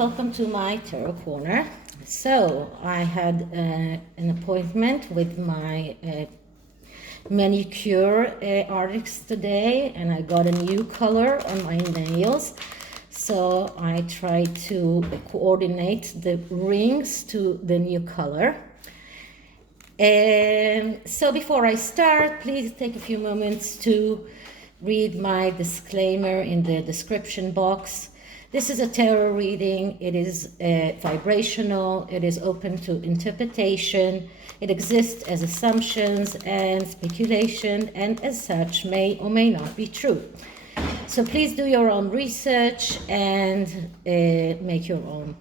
welcome to my tarot corner. So I had an appointment with my manicure artist today, and I got a new color on my nails. So I tried to coordinate the rings to the new color. So before I start, please take a few moments to read my disclaimer in the description box. This is a tarot reading. It is vibrational. It is open to interpretation. It exists as assumptions and speculation, and as such may or may not be true. So please do your own research and make your own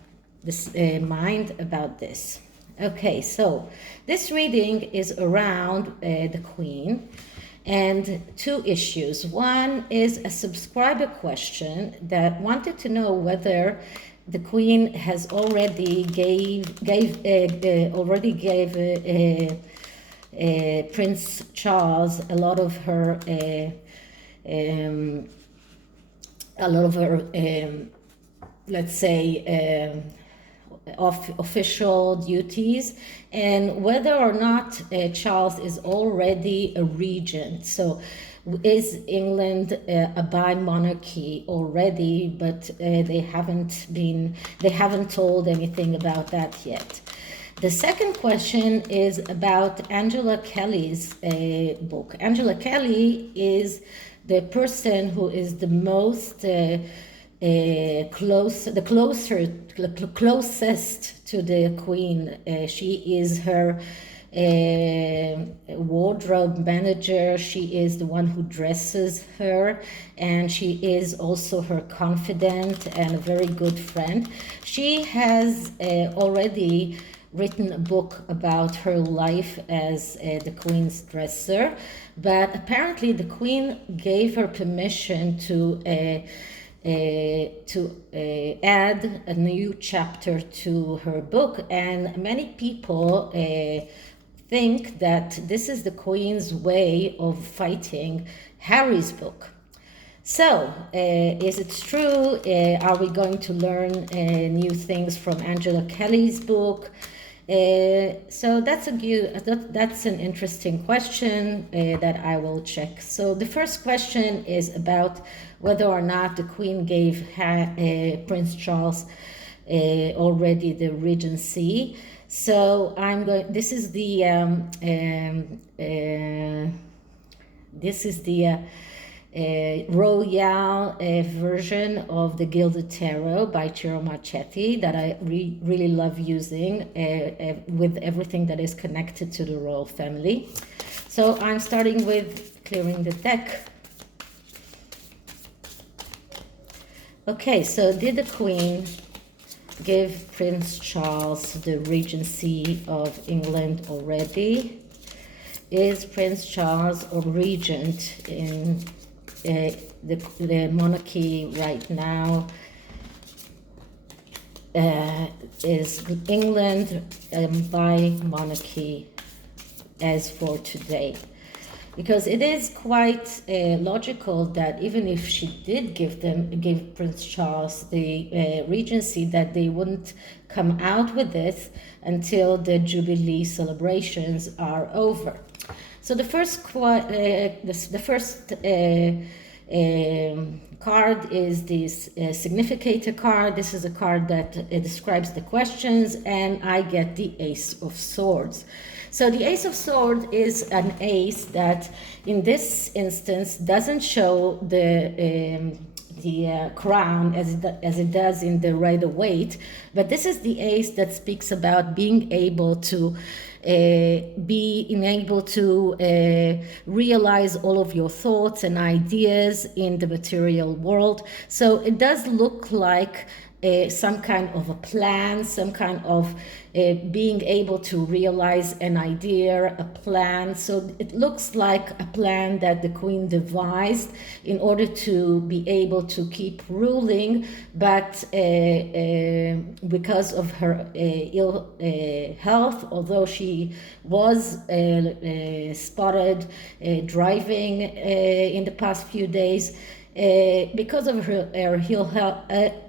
mind about this. Okay, so this reading is around the Queen and two issues. One is a subscriber question that wanted to know whether the Queen has already gave Prince Charles a lot of her let's say official duties, and whether or not Charles is already a regent. So is England a bi-monarchy already, but they haven't told anything about that yet. The second question is about Angela Kelly's book. Angela Kelly is the person who is the most closest to the Queen. She is her wardrobe manager. She is the one who dresses her, and she is also her confidant and a very good friend. She has already written a book about her life as the Queen's dresser, but apparently the Queen gave her permission to add a new chapter to her book, and many people think that this is the Queen's way of fighting Harry's book. So, is it true? Are we going to learn new things from Angela Kelly's book? So that's an interesting question that I will check. So the first question is about whether or not the Queen gave Prince Charles already the regency. So this is the Royale version of the Gilded Tarot by Ciro Marchetti that I really love using with everything that is connected to the royal family. So I'm starting with clearing the deck. Okay, so did the Queen give Prince Charles the regency of England already? Is Prince Charles a regent in the monarchy right now? Is England by monarchy as for today? Because it is quite logical that even if she did give Prince Charles the regency, that they wouldn't come out with this until the Jubilee celebrations are over. So the first card is this Significator card. This is a card that describes the questions, and I get the Ace of Swords. So the Ace of Swords is an ace that, in this instance, doesn't show the crown as it does in the Rider-Waite, but this is the ace that speaks about being able to realize all of your thoughts and ideas in the material world. So it does look like some kind of a plan, some kind of being able to realize an idea, a plan. So it looks like a plan that the Queen devised in order to be able to keep ruling, but because of her ill health, although she was spotted driving in the past few days, Because of her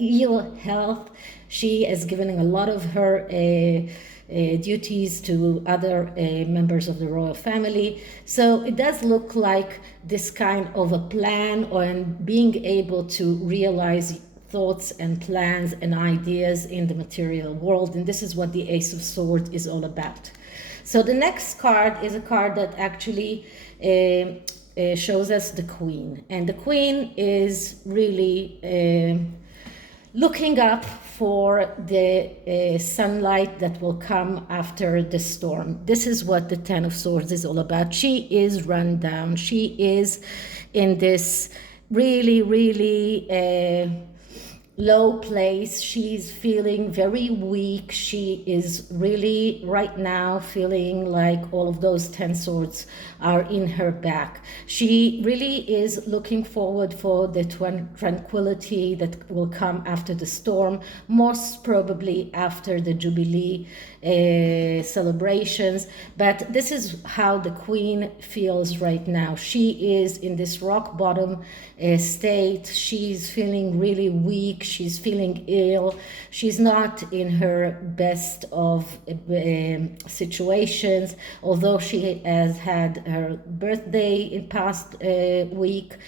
ill health, she is giving a lot of her duties to other members of the royal family. So it does look like this kind of a plan on being able to realize thoughts and plans and ideas in the material world. And this is what the Ace of Swords is all about. So the next card is a card that actually shows us the Queen. And the Queen is really looking up for the sunlight that will come after the storm. This is what the Ten of Swords is all about. She is run down. She is in this really low place. She's feeling very weak. She is really right now feeling like all of those 10 swords are in her back. She really is looking forward for the tranquility that will come after the storm, most probably after the Jubilee celebrations. But this is how the Queen feels right now. She is in this rock bottom state. She's feeling really weak. She's feeling ill. She's not in her best of situations, although she has had her birthday in past week.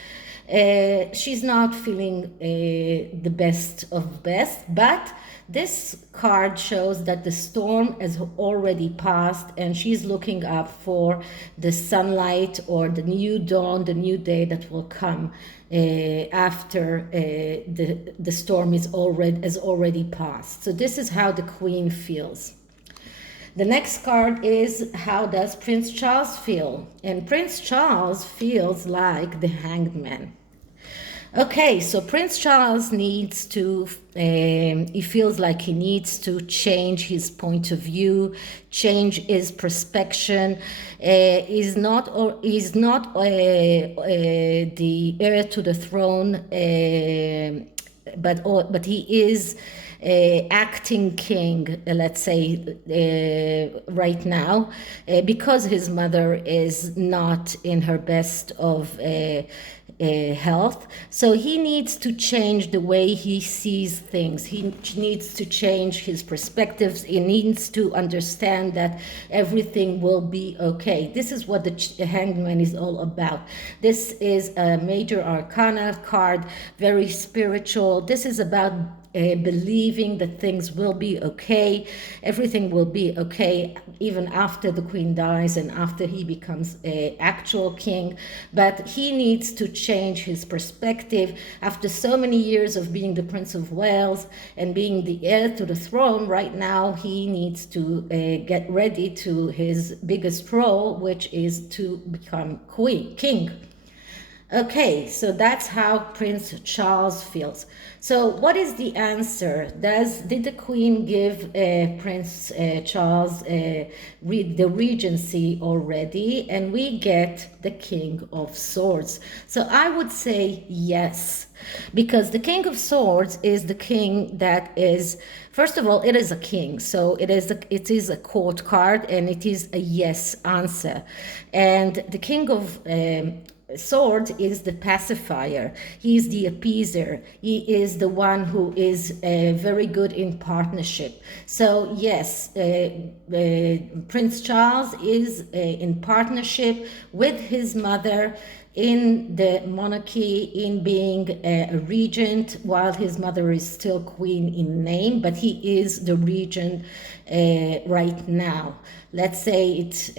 She's not feeling the best of best, but this card shows that the storm has already passed and she's looking up for the sunlight or the new dawn, the new day that will come after the storm has already passed. So this is how the Queen feels. The next card is, how does Prince Charles feel? And Prince Charles feels like the Hanged Man. Okay, so Prince Charles needs to, he feels like he needs to change his point of view, change his perspective. He's not the heir to the throne, but he is acting king, let's say, right now, because his mother is not in her best of health. So he needs to change the way he sees things. He needs to change his perspectives. He needs to understand that everything will be okay. This is what the Hanged Man is all about. This is a major arcana card, very spiritual. This is about believing that things will be okay, everything will be okay, even after the Queen dies and after he becomes an actual king. But he needs to change his perspective. After so many years of being the Prince of Wales and being the heir to the throne, right now he needs to get ready to his biggest role, which is to become king. Okay, so that's how Prince Charles feels. So what is the answer? Did the Queen give Prince Charles the regency already? And we get the King of Swords. So I would say yes, because the King of Swords is the king that is, first of all, it is a king. So it is a court card and it is a yes answer. And the King of Sword is the pacifier. He is the appeaser. He is the one who is very good in partnership. So yes, Prince Charles is in partnership with his mother in the monarchy, in being a regent, while his mother is still queen in name, but he is the regent right now. Let's say it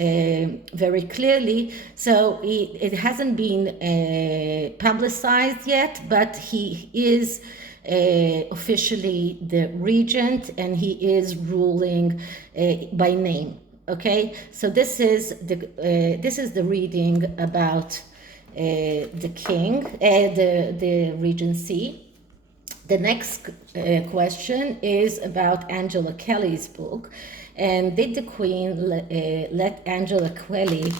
very clearly. So it hasn't been publicized yet, but he is officially the regent and he is ruling by name. Okay, so this is the reading about the king, the regency. The next question is about Angela Kelly's book. And did the Queen let Angela Kelly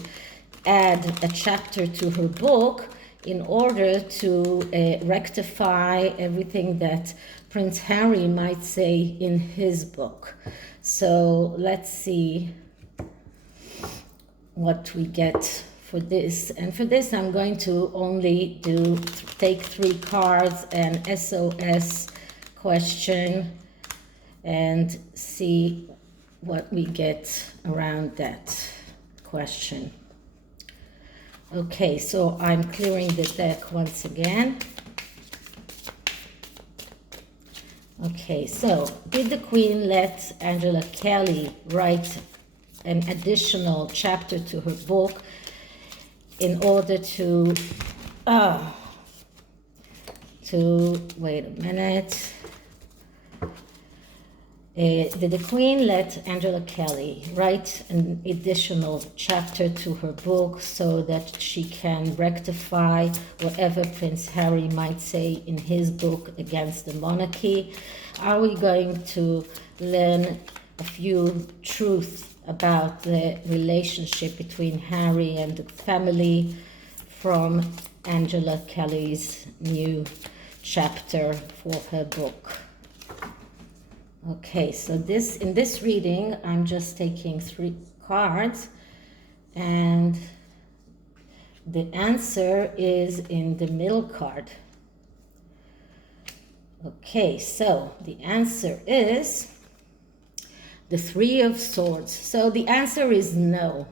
add a chapter to her book in order to rectify everything that Prince Harry might say in his book? So let's see what we get for this. And for this, I'm going to only take 3 cards and SOS question and see what we get around that question. Okay, so I'm clearing the deck once again. Okay, so did the Queen let Angela Kelly write an additional chapter to her book in order to wait a minute. Did the Queen let Angela Kelly write an additional chapter to her book so that she can rectify whatever Prince Harry might say in his book against the monarchy? Are we going to learn a few truths about the relationship between Harry and the family from Angela Kelly's new chapter for her book? Okay, so in this reading, I'm just taking 3 cards, and the answer is in the middle card. Okay, so the answer is the 3 of Swords. So the answer is no.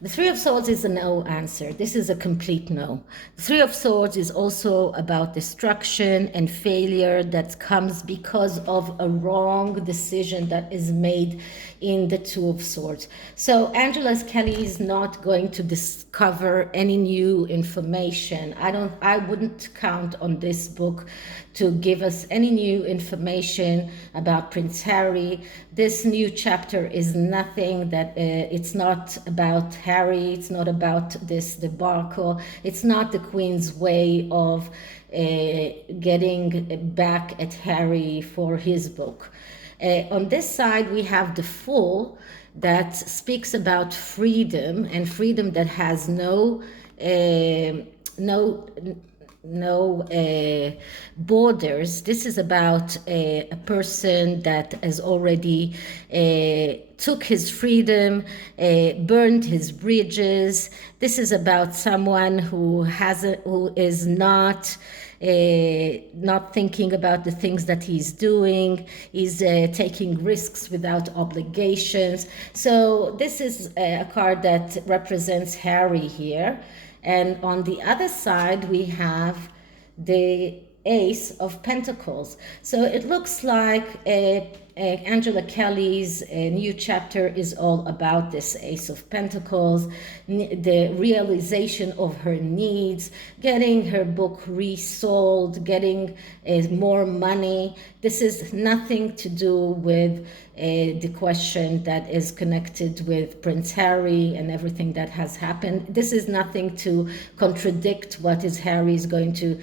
The 3 of Swords is a no answer. This is a complete no. The 3 of Swords is also about destruction and failure that comes because of a wrong decision that is made in the 2 of Swords. So Angela Kelly is not going to discover any new information. I wouldn't count on this book to give us any new information about Prince Harry. This new chapter is nothing that, it's not about Harry, it's not about this debacle, it's not the Queen's way of getting back at Harry for his book. On this side, we have the Fool that speaks about freedom, and freedom that has no borders. This is about a person that has already took his freedom, burned his bridges. This is about someone who is not thinking about the things that he's doing. He's taking risks without obligations. So this is a card that represents Harry here. And on the other side, we have the Ace of Pentacles. So it looks like Angela Kelly's new chapter is all about this Ace of Pentacles, the realization of her needs, getting her book resold, getting more money. This is nothing to do with the question that is connected with Prince Harry and everything that has happened. This is nothing to contradict what Harry is going to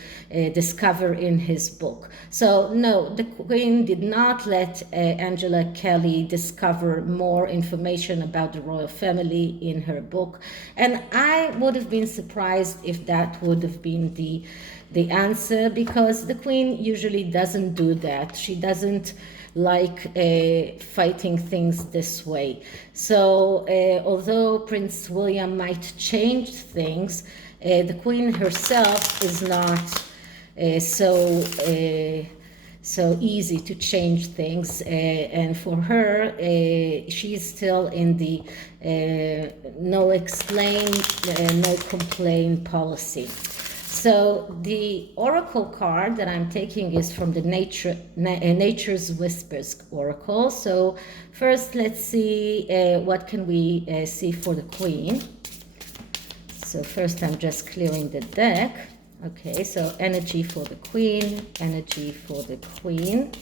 discover in his book. So no, the Queen did not let Angela Kelly discover more information about the royal family in her book. And I would have been surprised if that would have been the answer, because the Queen usually doesn't do that. She doesn't like fighting things this way. So although Prince William might change things, the Queen herself is not so easy to change things, and for her, she's still in the no explain, no complain policy. So the oracle card that I'm taking is from the Nature's Whispers oracle. So first, let's see what can we see for the Queen. So first, I'm just clearing the deck. Okay, so energy for the Queen, energy for the Queen.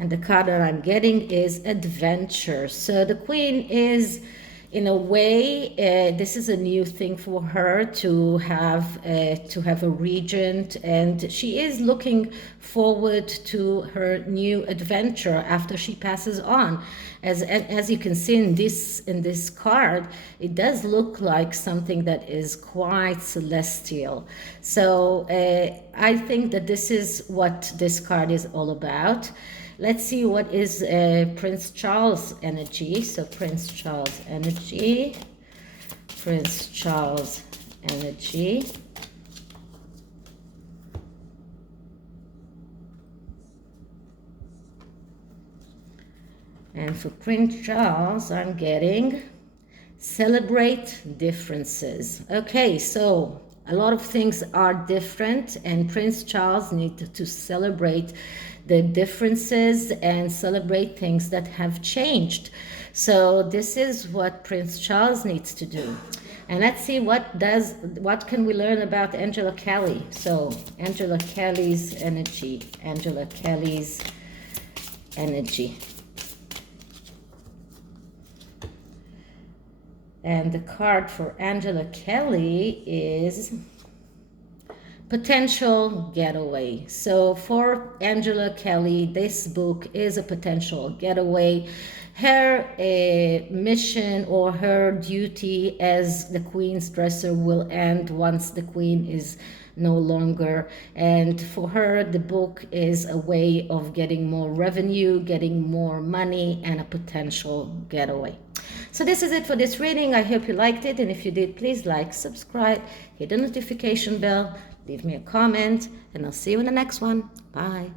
And the card that I'm getting is Adventure. So the Queen is, in a way, this is a new thing for her to have a regent, and she is looking forward to her new adventure after she passes on. As you can see in this card, it does look like something that is quite celestial. So I think that this is what this card is all about. Let's see what is Prince Charles energy. So Prince Charles energy. Prince Charles energy. And for Prince Charles, I'm getting celebrate differences. Okay, so a lot of things are different, and Prince Charles needs to celebrate the differences and celebrate things that have changed. So this is what Prince Charles needs to do. And let's see what can we learn about Angela Kelly. So Angela Kelly's energy. Angela Kelly's energy. And the card for Angela Kelly is potential getaway. So for Angela Kelly, this book is a potential getaway. Her mission or her duty as the queen's dresser will end once the queen is no longer. And for her, the book is a way of getting more revenue, getting more money, and a potential getaway. So this is it for this reading. I hope you liked it. And if you did, please like, subscribe, hit the notification bell, leave me a comment, and I'll see you in the next one. Bye.